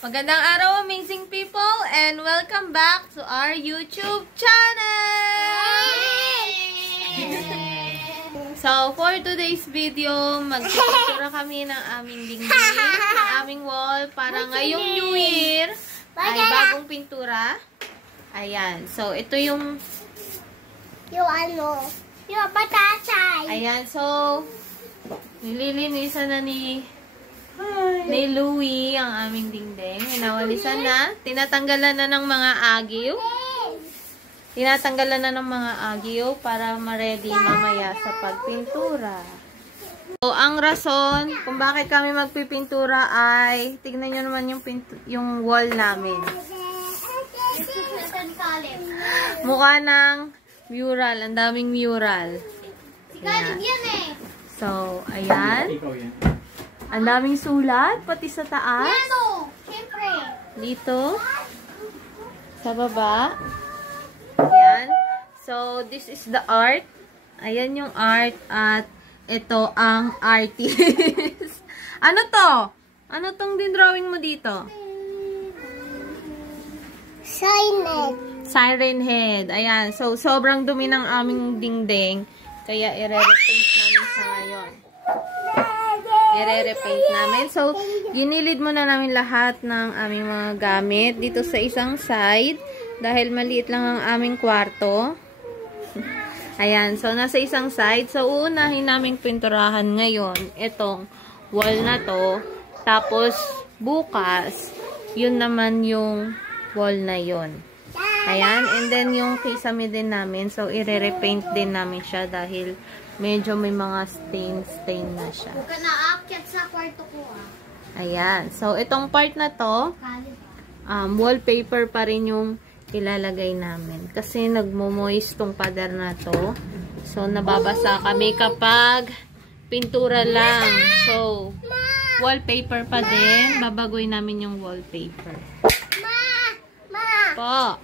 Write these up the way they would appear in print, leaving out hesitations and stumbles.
Magandang araw, amazing people, and welcome back to our YouTube channel! So, for today's video, magpipintura kami ng aming dingding, ng aming wall, para ngayong New Year ay bagong pintura. Ayan. So, ito yung yung patatay. Ayan. So, nililinisan na ni Louie ang aming dingding. Hinawalisan na. Tinatanggalan na ng mga agiw. Tinatanggalan na ng mga agiw para ma-ready mamaya sa pagpintura. So, ang rason kung bakit kami magpipintura ay, tignan nyo naman yung wall namin. Mukha ng mural. Ang daming mural. Ayan. So, ayan. Ang daming sulat, pati sa taas. Siyempre. Dito. Sa baba. Ayan. So, this is the art. Ayan yung art. At ito ang artist. Ano to? Ano tong din-drawing mo dito? Siren head. Ayan. So, sobrang dumi ng aming dingding. Kaya, i-repaint namin sa ngayon. I-repaint namin. So, ginilid muna namin lahat ng aming mga gamit dito sa isang side. Dahil maliit lang ang aming kwarto. Ayan. So, nasa isang side. So, uunahin namin pinturahan ngayon itong wall na to. Tapos, bukas, yun naman yung wall na yun. Ayan. And then, yung kisame din namin. So, i-repaint din namin siya dahil medyo may mga stain na siya. Huwag ka na-aakyat sa kwarto ko, Ayan. So, itong part na to, wallpaper pa rin yung ilalagay namin. Kasi nagmo-moist tong pader na to. So, nababasa kami kapag pintura lang. So, wallpaper pa din. Babagoy namin yung wallpaper. Po.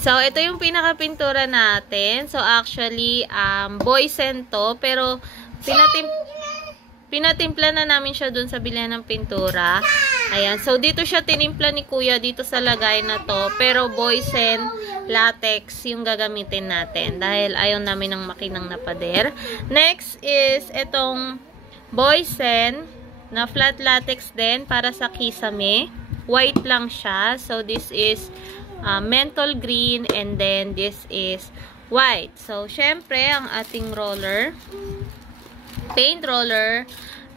So, ito yung pinaka-pintura natin. So, actually, boysen to. Pero, pinatimpla na namin siya dun sa bilihan ng pintura. Ayan. So, dito siya tinimpla ni Kuya dito sa lagay na to. Pero, boysen latex yung gagamitin natin. Dahil ayaw namin ng makinang na pader. Next is itong boysen na flat latex din para sa kisame. White lang siya. So, this is menthol green and then this is white. So, syempre, ang ating roller, paint roller,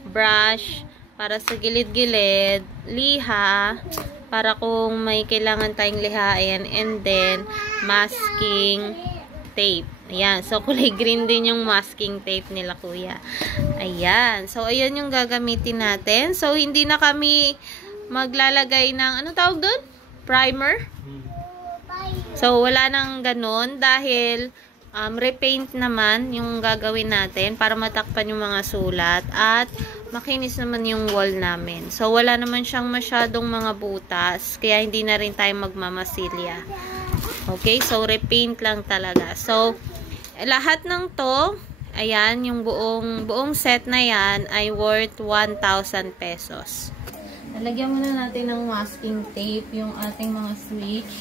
brush, para sa gilid-gilid, liha, para kung may kailangan tayong lihain, and then, masking tape. Ayan. So, kulay green din yung masking tape nila, Kuya. Ayan. So, ayan yung gagamitin natin. So, hindi na kami maglalagay ng, ano tawag doon? Primer? So, wala nang ganun dahil repaint naman yung gagawin natin para matakpan yung mga sulat at makinis naman yung wall namin. So, wala naman siyang masyadong mga butas kaya hindi na rin tayo magmamasilya. Okay? So, repaint lang talaga. So, lahat ng to, ayan, yung buong set na yan ay worth 1,000 pesos. Nalagyan muna natin ng masking tape yung ating mga switch.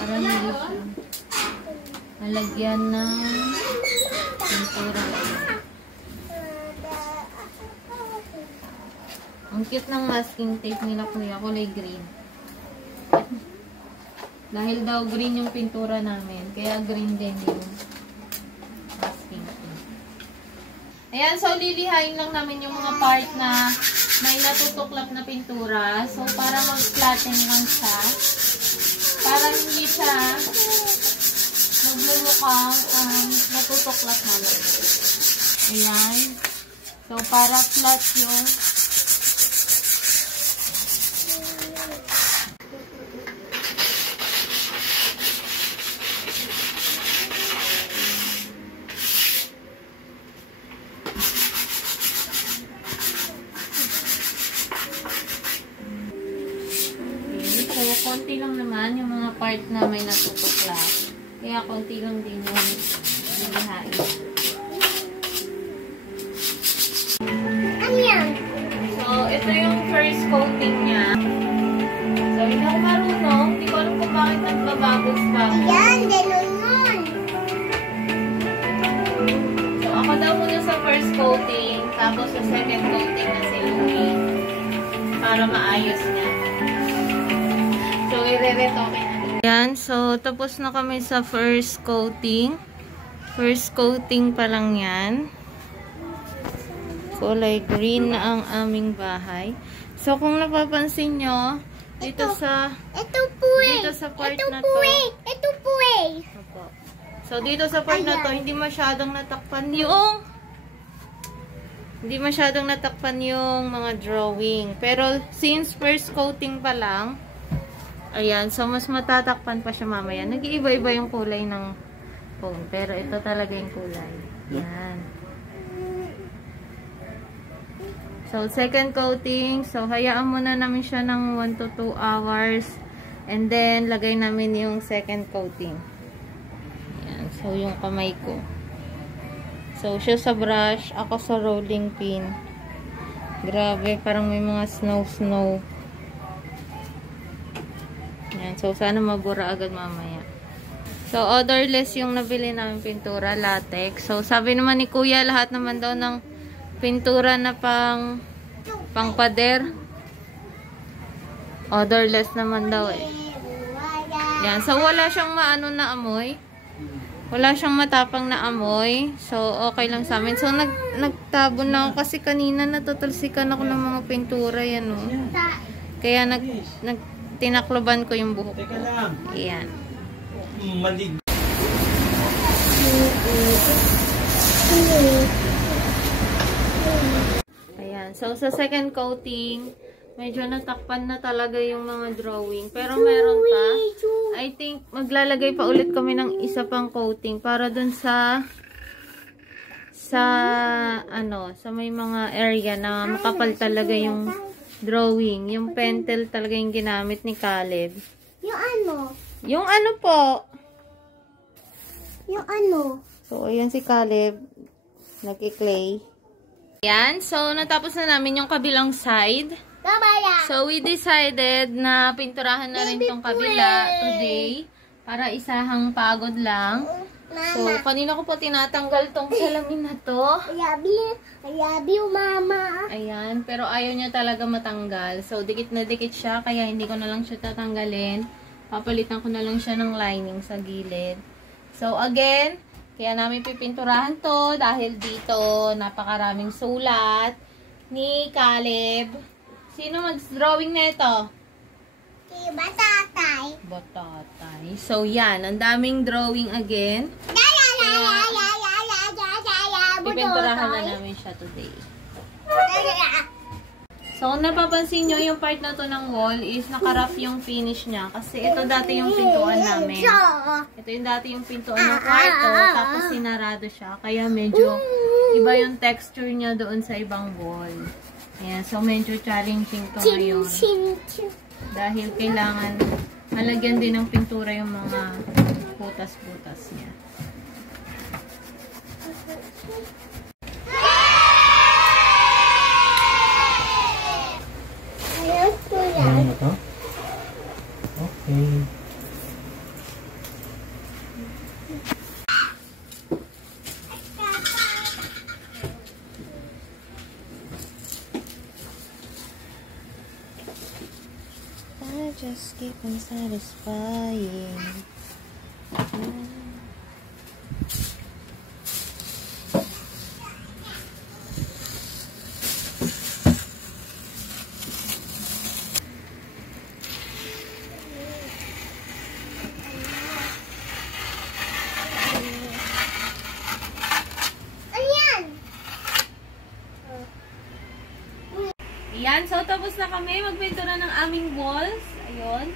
Para hindi siya malagyan ng pintura. Ang cute ng masking tape nila, Kuya. Kulay green. Dahil daw green yung pintura namin. Kaya green din yung masking tape. Ayan, so lilihain lang namin yung mga part na may natutuklap na pintura. So, para mag-flatten lang siya. Para hindi siya maglulukhang natutuklap na lang. Ayan. So, para flat yung konti lang naman yung mga part na may natutukla. Kaya konti lang din yung nilihain. Ano yan? So, ito yung first coating niya. So, hindi ako marunong. Hindi ko alam kung bakit nagbabagos pa. Ayan, ganun nun. So, ako daw muna sa first coating, tapos sa second coating na si Louie. Para maayos niya. So, i-re-retoke na. Yan, so tapos na kami sa first coating. First coating pa lang yan. Kulay green na ang aming bahay. So, kung napapansin nyo, dito sa part na to. Ito po eh. Opo. So, dito sa part na to, hindi masyadong natakpan yung mga drawing. Pero, since first coating pa lang, ayan, so mas matatakpan pa siya mamaya. Nag-iiba-iba yung kulay ng phone. Pero ito talaga yung kulay. Yan. So, second coating. So, hayaan muna namin siya ng 1 to 2 hours. And then, lagay namin yung second coating. Yan. So, yung kamay ko. So, siya sa brush. Ako sa rolling pin. Grabe, parang may mga snow. Yan. So, sana mabura agad mamaya. So, odorless yung nabili namin pintura, latex. So, sabi naman ni Kuya, lahat naman daw ng pintura na pang pader. Odorless naman daw eh. Yan. So, wala siyang maano na amoy. Wala siyang matapang na amoy. So, okay lang sa amin. So, nagtabon na ako kasi kanina natutalsikan ako ng mga pintura. Yan o. Kaya tinakloban ko yung buhok ko. Ayan. Malig. Ayan. So, sa second coating, medyo natakpan na talaga yung mga drawing. Pero meron pa. I think, maglalagay pa ulit kami ng isa pang coating para dun sa may mga area na makapal talaga yung drawing. Yung pentel talaga yung ginamit ni Caleb. Yung ano? Yung ano po? Yung ano? So, ayan si Caleb. Nag-i-clay. Ayan. So, natapos na namin yung kabilang side. Babaya. So, we decided na pinturahan na rin tong kabila today. Para isahang pagod lang. So, kanina ko po tinatanggal tong salamin na to. I love you, mama. Ayan, pero ayaw niya talaga matanggal. So, dikit na dikit siya, kaya hindi ko na lang siya tatanggalin. Papalitan ko na lang siya ng lining sa gilid. So, again, kaya namin pipinturahan to dahil dito napakaraming sulat ni Caleb. Sino mag-drawing na ito? Si Batatay. Batatay. So, yan. Ang daming drawing again. Pipinturahan na namin siya today. So, kung napapansin nyo, yung part na to ng wall is naka-rough yung finish niya. Kasi ito dati yung pintuan namin. Ito yung dati yung pintuan ng kwarto. Tapos sinarado siya. Kaya medyo iba yung texture niya doon sa ibang wall. Ayan. So, medyo challenging to ngayon. Dahil kailangan malagyan din ng pintura yung mga butas-butas niya. Ano to? Okay. I just keep on satisfying. Ayan, so tapos na kami magpintura ng aming walls. Ayun.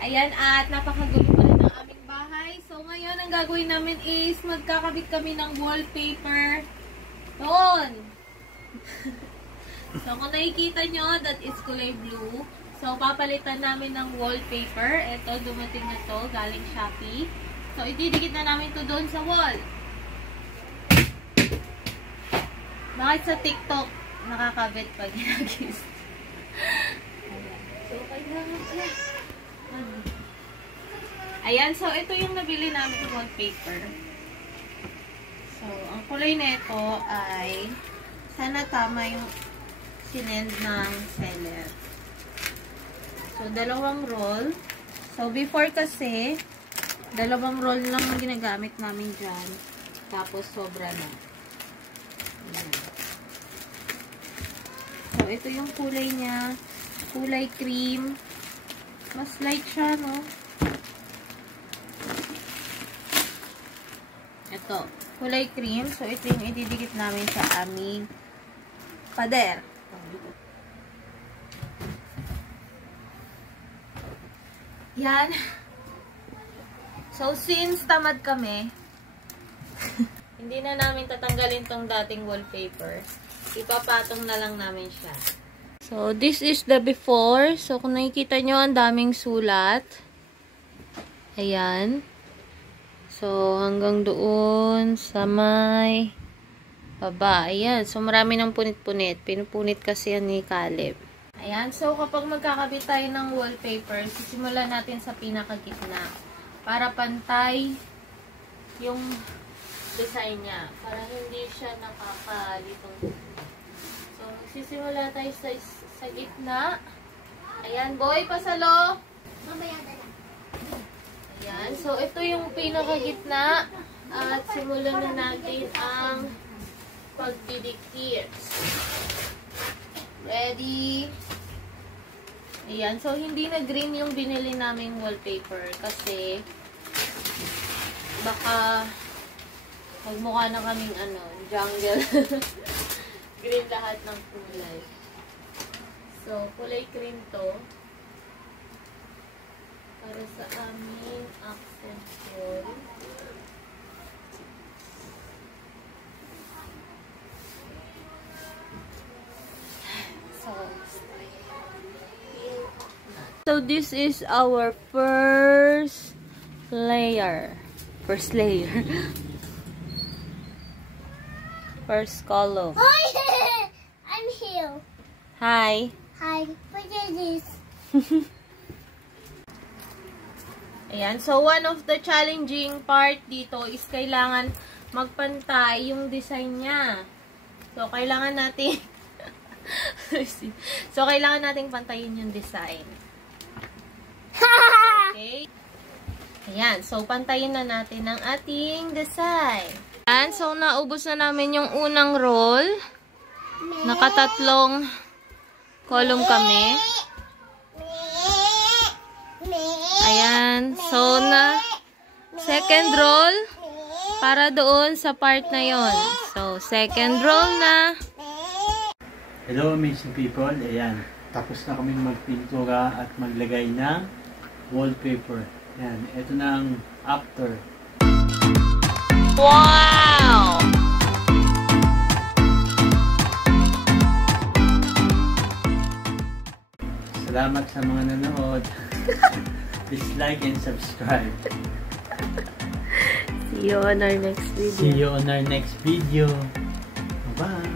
Ayan, at napakagulo pa rin ng aming bahay. So ngayon, ang gagawin namin is magkakabit kami ng wallpaper doon. So kung nakikita nyo, that is kulay blue. So, papalitan namin ng wallpaper. Ito, dumating na to, galing Shopee. So, ididikit na namin to doon sa wall. Bakit sa TikTok nakakabit pag ginagis? So, kailangan pala. Ayan, so ito yung nabili namin wallpaper. So, ang kulay nito ay sana tama yung sinend ng seller. So, 2 roll. So, before kasi, 2 roll lang ang ginagamit namin dyan. Tapos, sobra na. Ayan. So, ito yung kulay niya. Kulay cream. Mas light siya, no? Ito. Kulay cream. So, ito yung ididikit namin sa aming pader. Yan. So, since tamad kami, hindi na namin tatanggalin tong dating wallpaper. Ipapatong na lang namin siya. So, this is the before. So, kung nakikita nyo, ang daming sulat. Ayan. So, hanggang doon sa may baba. Ayan. So, marami ng punit-punit. Pinupunit kasi yan ni Caleb. Ayan. So, kapag magkakabit tayo ng wallpaper, sisimulan natin sa pinakagitna. Para pantay yung design niya. Para hindi siya nakakalitong. So, magsisimula tayo sa gitna. Ayan, boy, pasalo. Mamaya na lang. Ayan. So, ito yung pinakagitna. At simulan na natin ang pagdidikit. Ready? Ayan. So, hindi na green yung binili naming wallpaper. Kasi, baka magmukha na kaming jungle. Green lahat ng kulay. So, kulay cream to. Para sa aming accent wall. So, this is our first layer. First layer. First column. Hi! I'm here. Hi. Hi. What is this? Ayan. So, one of the challenging part dito is kailangan magpantay yung design niya. So, kailangan natin kailangan nating pantayin yung design. Okay? Ayan. So, pantayin na natin ang ating design. Ayan. So, naubos na namin yung unang roll. Nakatatlong column kami. Ayan. So, na second roll para doon sa part na yon. So, second roll na. Hello, amazing people. Ayan. Tapos na kami magpintura at maglagay ng wallpaper. Ayan. Ito na ang after. Wow! Salamat sa mga nanood. Please like and subscribe. See you on our next video. See you on our next video. Bye-bye.